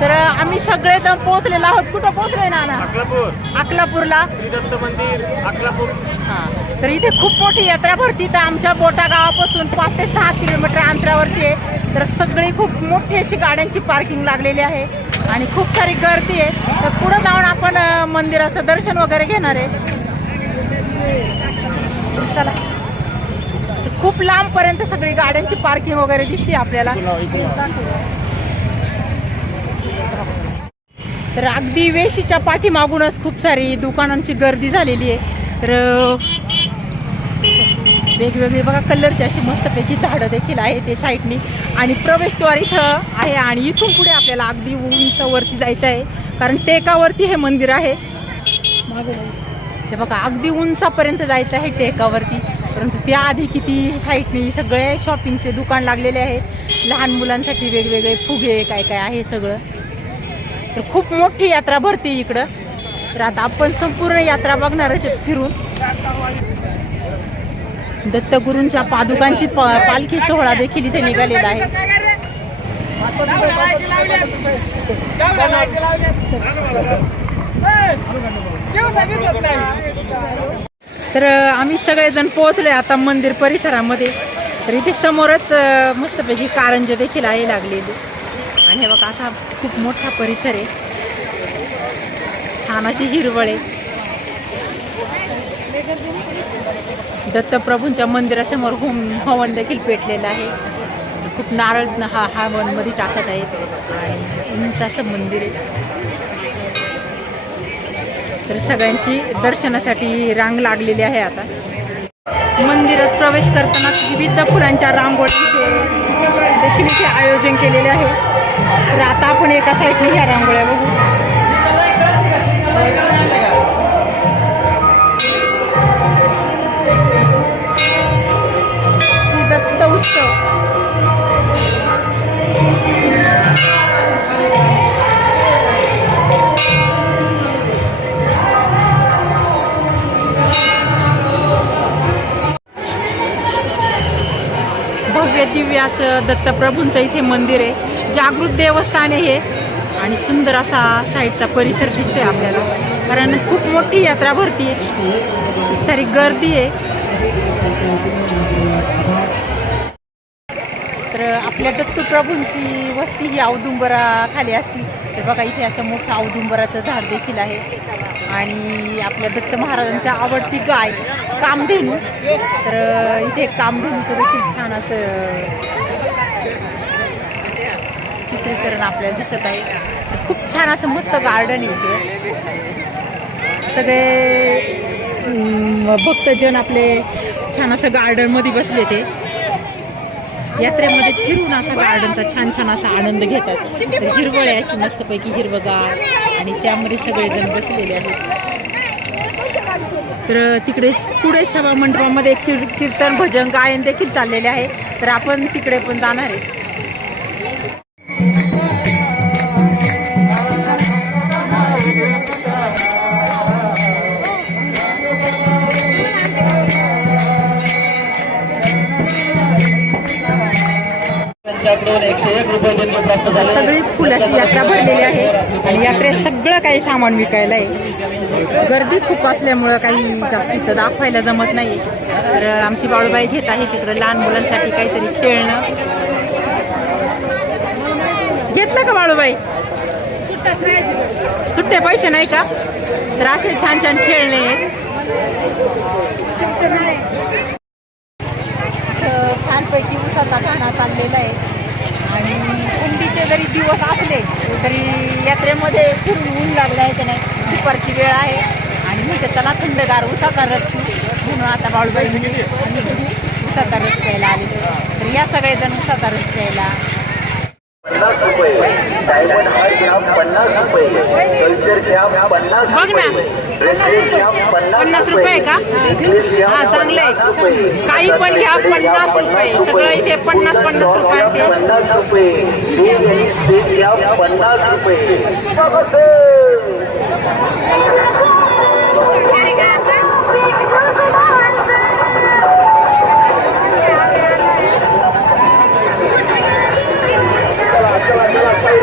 तर आम्ही सगळेजण पोहोचलेलो आहोत. कुठं पोहोचले ना ना अकलापूर. अकलापूरला. मंदिर अकलापूर. हा. तर इथे खूप मोठी यात्रा भरती. तर आमच्या बोटा गावापासून पाच ते सहा किलोमीटर अंतरावरती आहे. तर सगळी खूप मोठी अशी गाड्यांची पार्किंग लागलेली आहे आणि खूप सारी गर्दी आहे. तर पुढे जाऊन आपण मंदिराचं दर्शन वगैरे घेणार आहे. चला. खूप लांबपर्यंत सगळी गाड्यांची पार्किंग वगैरे दिसते आपल्याला. तर अगदी वेशीच्या पाठीमागूनच खूप सारी दुकानांची गर्दी झालेली आहे. तर वेगवेगळी बघा कलरची अशी मस्तपैकी झाडं देखील आहे ते साईडनी. आणि प्रवेशद्वार इथं आहे आणि इथून पुढे आपल्याला अगदी उंचवरती जायचं आहे. कारण टेकावरती हे मंदिर आहे. ते बघा अगदी उंचापर्यंत जायचं आहे टेकावरती. परंतु त्याआधी किती साईडनी सगळे शॉपिंगचे दुकान लागलेले आहे लहान मुलांसाठी वेगवेगळे फुगे काय काय आहे सगळं. तर खूप मोठी यात्रा भरते इकडं. तर आता आपण संपूर्ण यात्रा बघणारच फिरून. दत्तगुरूंच्या पादुकांची पा पालखी सोहळा देखील इथे निघालेला आहे. तर आम्ही सगळेजण पोहोचले आता मंदिर परिसरामध्ये. तर इथे समोरच मस्तपैकी कारंजे देखील आहे लागलेली. आणि हे बघा असा खूप मोठा परिसर आहे. छान अशी हिरवळ आहे. दत्तप्रभूंच्या मंदिरासमोर होम हवन देखील पेटलेलं आहे. खूप नारळ हा हवनमध्ये टाकत आहेत आणि उंच असं मंदिर आहे. तर सगळ्यांची दर्शनासाठी रांग लागलेली आहे आता. मंदिरात प्रवेश करताना विविध फुलांच्या रांगोळीचे देखील इथे आयोजन केलेले आहे. तर आता आपण एका साईडने ह्या रांगोळ्या बघू. श्री दत्त उत्सव. भव्य दिव्य असं दत्तप्रभूंचं इथे मंदिर आहे. जागृत देवस्थान आहे हे. आणि सुंदर असा साईडचा परिसर दिसतोय आपल्याला. कारण खूप मोठी यात्रा भरती आहे. सारी गर्दी आहे. तर आपल्या दत्तप्रभूंची वस्ती ही औदुंबरा खाली तर बघा इथे असं मोठं औदुंबराचं झाड देखील आहे. आणि आपल्या दत्त महाराजांचा आवडती गाय कामधेनू. तर इथे कामधेनूचं देखील छान असं चित्रीकरण आपल्याला दिसत आहे. खूप छान असं मस्त गार्डन येते इथे. सगळे भक्तजन आपले छान असं गार्डनमध्ये बसले ते. यात्रेमध्ये फिरून असा गार्डनचा छान छान असा आनंद घेतात. तर हिरवळ आहे अशी मस्तपैकी हिरवगार आणि त्यामध्ये सगळेजण बसलेले आहेत. तर तिकडे पुढे सभा मंडपामध्ये कीर्तन भजन गायन देखील चाललेले आहे. तर आपण तिकडे पण जाणार आहे. सगळी फुलाची यात्रा भरलेली आहे. आणि यात्रेत सगळं काही सामान विकायला आहे. गर्दी खूप असल्यामुळं काही जास्तीचं दाखवायला जमत नाही. तर आमची बाळूबाई घेत आहे तिकडं लहान मुलांसाठी काहीतरी खेळणं. घेतलं का बाळूबाई? सुट्टे पैसे नाही का? तर असे छान छान खेळणे आहेत इथं छानपैकी उसाचा गाणा चाललेला आहे आणि कुंडीचे जरी दिवस असले तरी यात्रेमध्ये फिरून ऊन लागलं आहे नाही दुपारची वेळ आहे. आणि मी त्याला थंडगार उसाचा रस. म्हणून आता बाळूबाई म्हणजे उसाचा रस प्यायला आलेले तर या सगळेजण उसाचा रस प्यायला. पन्नास रुपये. डायमंड हार घ्या पन्नास रुपये. कल्चर घ्या पन्नास. रुपये. पन्नास रुपये का? हा चांगलं आहे. काही पण घ्या पन्नास रुपये. सगळं इथे पन्नास पन्नास रुपये पन्नास रुपये.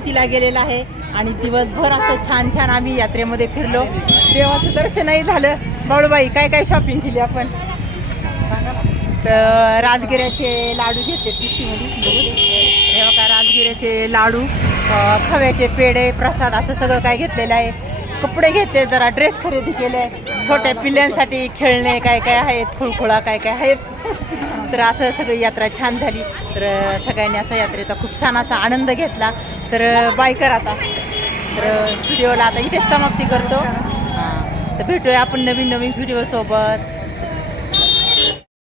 अगदी गेलेला आहे आणि दिवसभर असं छान छान आम्ही यात्रेमध्ये फिरलो. देवाचं दर्शनही झालं. बाळूबाई काय काय शॉपिंग केली आपण? तर राजगिऱ्याचे लाडू घेतले पिशवीमध्ये. बघू दे. राजगिऱ्याचे लाडू खव्याचे पेढे प्रसाद असं सगळं काय घेतलेलं आहे. कपडे घेतले जरा ड्रेस खरेदी केले छोट्या पिल्ल्यांसाठी खेळणे काय काय आहेत खुळखुळा काय काय आहेत. तर असं सगळी यात्रा छान झाली. तर सगळ्यांनी असा यात्रेचा खूप छान असा आनंद घेतला. तर बाय कर आता. तर व्हिडिओला आता इथेच समाप्ती करतो. तर भेटूया आपण नवीन नवीन व्हिडिओसोबत